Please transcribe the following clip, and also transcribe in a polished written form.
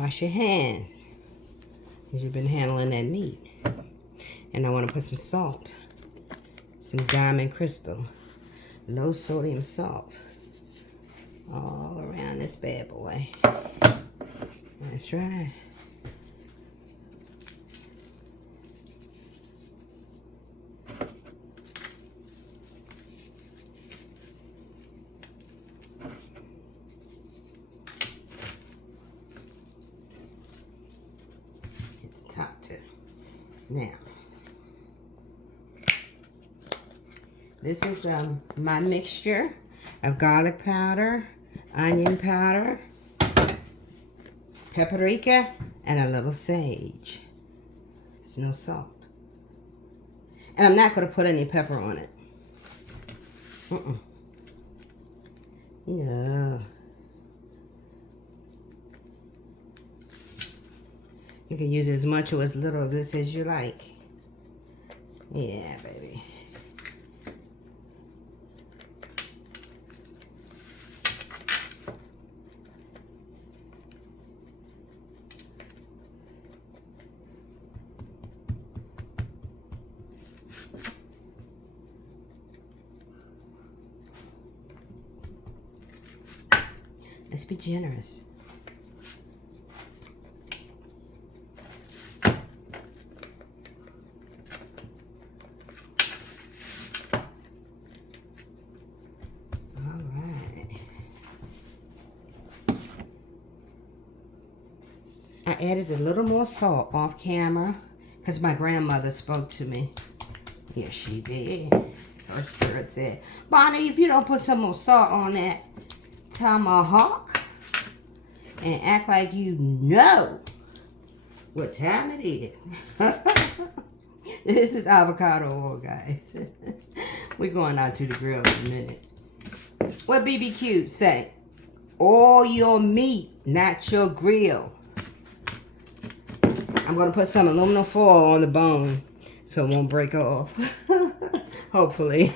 Wash your hands, because you've been handling that meat. And I want to put some salt, some Diamond Crystal, low sodium salt, all around this bad boy. That's right. Top too. Now, this is my mixture of garlic powder, onion powder, paprika, and a little sage. There's no salt. And I'm not going to put any pepper on it. No. You can use as much or as little of this as you like. Yeah, baby. Let's be generous. I added a little more salt off camera because my grandmother spoke to me. Yes, she did. Her spirit said, Bonnie, if you don't put some more salt on that tomahawk and act like you know what time it is. This is avocado oil, guys. We're going out to the grill in a minute. What BBQ say? All your meat, not your grill. I'm going to put some aluminum foil on the bone so it won't break off. Hopefully.